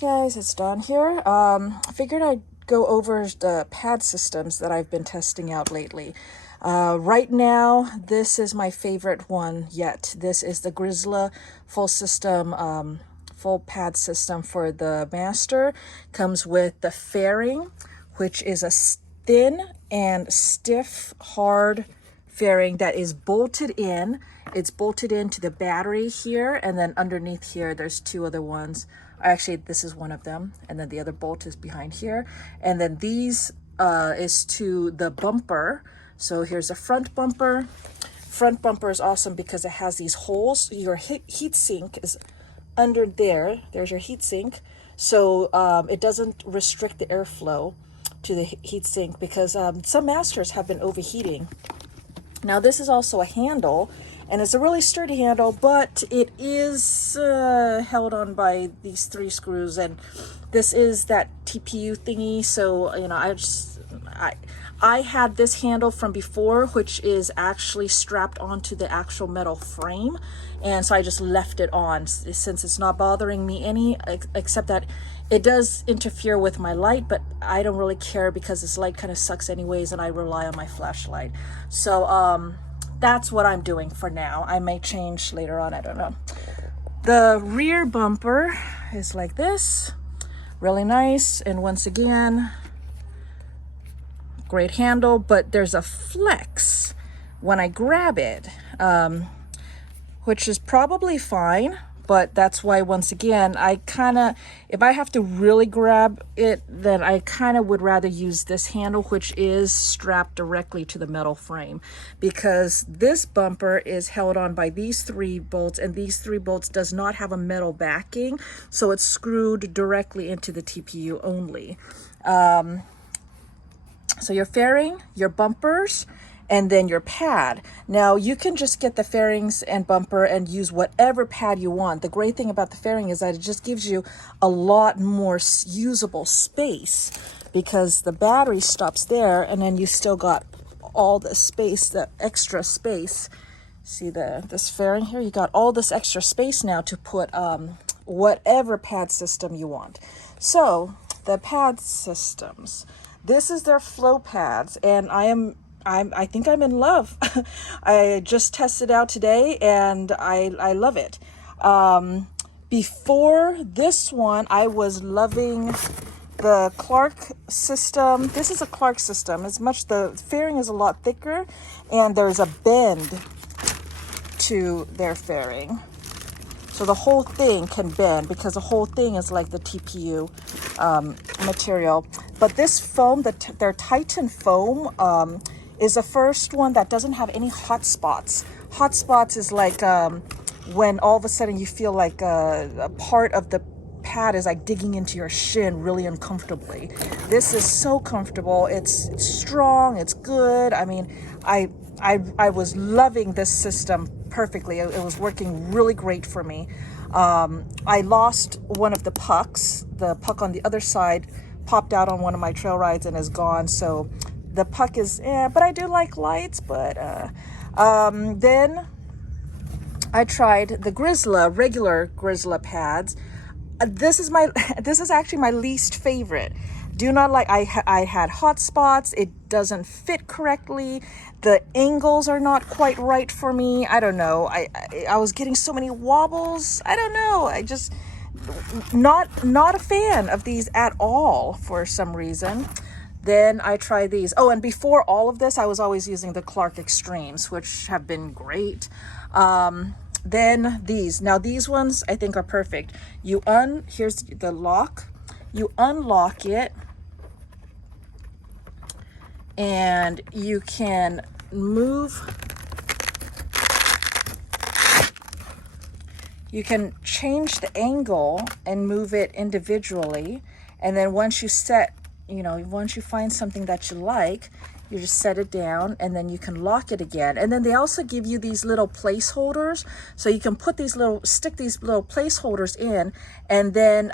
Guys, it's Dawn here. I figured I'd go over the pad systems that I've been testing out lately. Right now, this is my favorite one yet. This is the Grizzla full system, full pad system for the master. Comes with the fairing, which is a thin and stiff, hard fairing that is bolted in. It's bolted into the battery here, and then underneath here there's two other ones. Actually, this is one of them, and then the other bolt is behind here. And then these is to the bumper. So here's a front bumper. Front bumper is awesome because it has these holes. Your heat sink is under there. There's your heat sink. So it doesn't restrict the airflow to the heat sink because some masters have been overheating. Now this is also a handle, and it's a really sturdy handle, but it is held on by these 3 screws, and this is that TPU thingy. So you know, I had this handle from before, which is actually strapped onto the actual metal frame, and so I just left it on since it's not bothering me any, except that it does interfere with my light, but I don't really care because this light kind of sucks anyways, and I rely on my flashlight. So that's what I'm doing for now. I may change later on, I don't know. The rear bumper is like this, really nice, and once again, great handle, but there's a flex when I grab it, which is probably fine, but that's why, once again, I kind of, if I have to really grab it, then I kind of would rather use this handle, which is strapped directly to the metal frame, because this bumper is held on by these 3 bolts, and these 3 bolts does not have a metal backing, so it's screwed directly into the TPU only. So your fairing, your bumpers, and then your pad. Now you can just get the fairings and bumper and use whatever pad you want. The great thing about the fairing is that it just gives you a lot more usable space, because the battery stops there, and then you still got all the space, the extra space. See this fairing here? You got all this extra space now to put whatever pad system you want. So the pad systems. This is their flow pads, and I think I'm in love. I just tested out today, and I love it. Before this one, I was loving the Clark system. This is a Clark system. The fairing is a lot thicker, and there's a bend to their fairing. So the whole thing can bend because the whole thing is like the TPU material. But this foam, their Titan foam, is the first one that doesn't have any hot spots. Hot spots is like when all of a sudden you feel like a part of the pad is like digging into your shin really uncomfortably. This is so comfortable. It's strong. It's good. I mean, I was loving this system perfectly. It was working really great for me. I lost one of the pucks. The puck on the other side popped out on one of my trail rides and is gone. So the puck is, but I do like lights. But then I tried the Grizzla, regular Grizzla pads. This is actually my least favorite. Do not like, I had hot spots. It doesn't fit correctly. The angles are not quite right for me. I don't know. I was getting so many wobbles. I don't know. I just not a fan of these at all for some reason. Then I tried these. Oh, and before all of this, I was always using the Clark Extremes, which have been great. Then these. Now these ones I think are perfect. Here's the lock. You unlock it, and you can change the angle and move it individually. And then once you find something that you like, you just set it down, and then you can lock it again. And then they also give you these little placeholders, so you can stick these little placeholders in, and then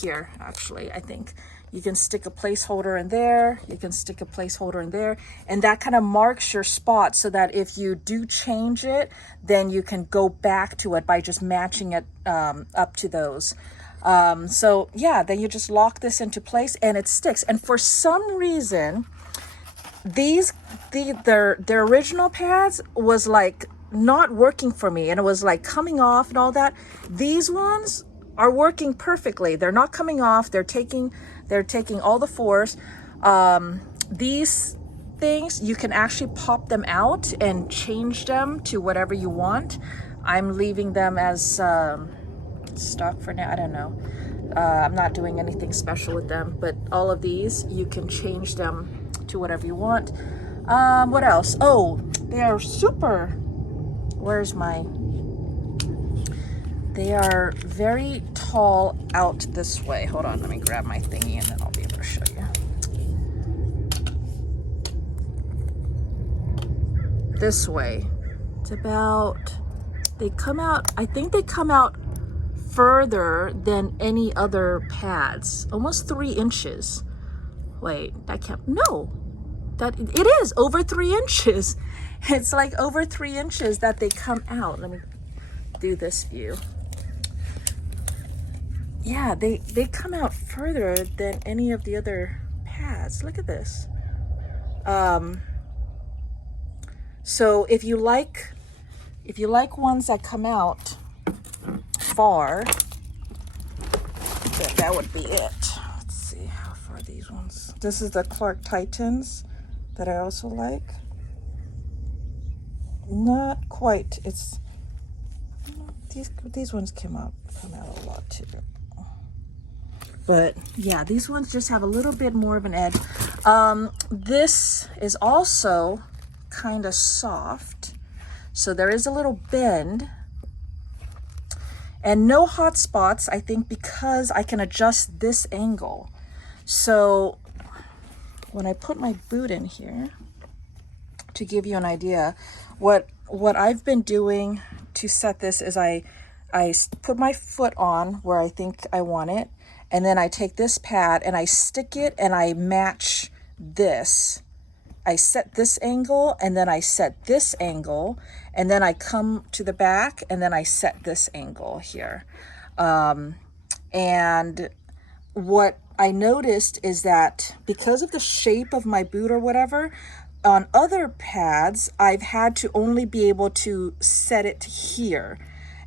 here, actually, I think you can stick a placeholder in there, you can stick a placeholder in there, and that kind of marks your spot so that if you do change it, then you can go back to it by just matching it up to those. So yeah, then you just lock this into place and it sticks. And for some reason, their original pads was like not working for me, and it was like coming off and all that. These ones are working perfectly. They're not coming off. They're taking all the force. These things, you can actually pop them out and change them to whatever you want. I'm leaving them as stock for now. I don't know. I'm not doing anything special with them, but all of these, you can change them to whatever you want. What else? Oh, they are super. Where's my? They are very tall out this way. Hold on, let me grab my thingy and then I'll be able to show you. This way. It's about, they come out, I think they come out further than any other pads. Almost 3 inches. Wait, I can't, no. That it is over 3 inches. It's like over 3 inches that they come out. Let me do this view. Yeah, they come out further than any of the other pads. Look at this. So if you like ones that come out far, then that would be it. Let's see how far are these ones. This is the Clark Titans that I also like. Not quite. It's these ones come out a lot too. But yeah, these ones just have a little bit more of an edge. This is also kind of soft, so there is a little bend and no hot spots, I think, because I can adjust this angle. So when I put my boot in here, to give you an idea, what I've been doing to set this is I put my foot on where I think I want it, and then I take this pad and I stick it and I match this. I set this angle and then I set this angle, and then I come to the back and then I set this angle here. And what I noticed is that because of the shape of my boot or whatever, on other pads, I've had to only be able to set it here.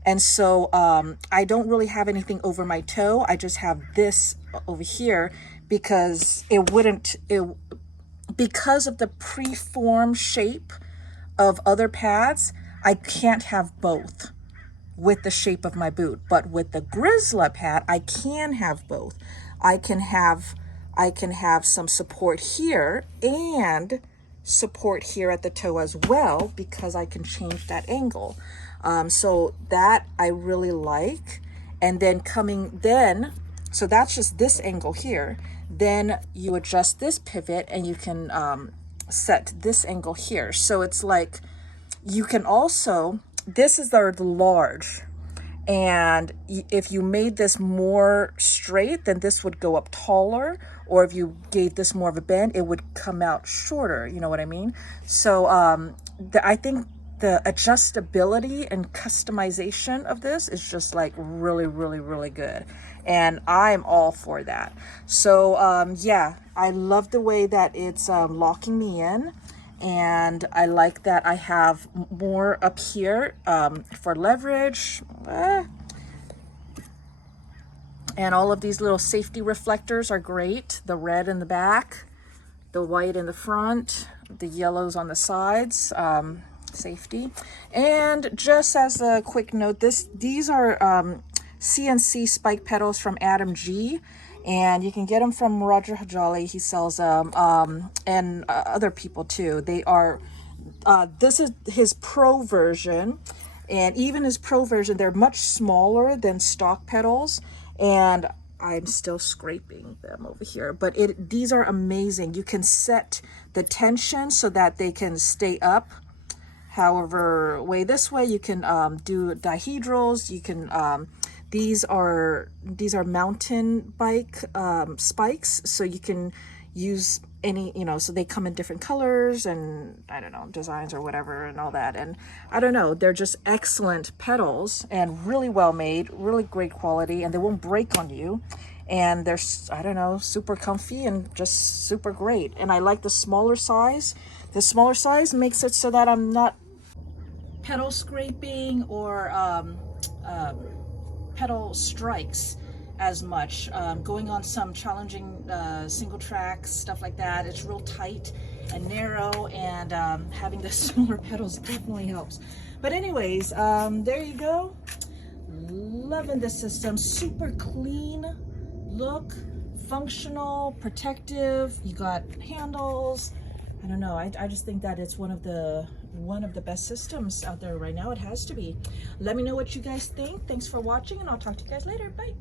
And so I don't really have anything over my toe. I just have this over here because because of the preformed shape of other pads, I can't have both with the shape of my boot. But with the Grizzla pad, I can have both. I can have some support here and support here at the toe as well, because I can change that angle. So that I really like. And then so that's just this angle here. Then you adjust this pivot and you can set this angle here. So it's like, you can also, this is the large. And if you made this more straight, then this would go up taller. Or if you gave this more of a bend, it would come out shorter. You know what I mean? So I think the adjustability and customization of this is just like really, really, really good. And I'm all for that. So yeah, I love the way that it's locking me in. And I like that I have more up here for leverage. And all of these little safety reflectors are great. The red in the back, the white in the front, the yellows on the sides, safety. And just as a quick note, these are CNC spike pedals from Adam G. And you can get them from Roger Hajali. He sells them, and other people too. They are, this is his pro version. And even his pro version, they're much smaller than stock pedals. And I'm still scraping them over here. But these are amazing. You can set the tension so that they can stay up. However, this way you can do dihedrals. You can, these are mountain bike spikes. So you can use any, you know, so they come in different colors and I don't know, designs or whatever and all that. And I don't know, they're just excellent petals and really well made, really great quality, and they won't break on you. And they're, I don't know, super comfy and just super great. And I like the smaller size. The smaller size makes it so that I'm not petal scraping or petal strikes as much. Going on some challenging single tracks, stuff like that, it's real tight and narrow, and having the smaller petals definitely helps. But anyways, there you go. Loving this system. Super clean look, functional, protective. You got handles. I don't know, I just think that it's one of the best systems out there right now. It has to be. Let me know what you guys think. Thanks for watching, and I'll talk to you guys later. Bye.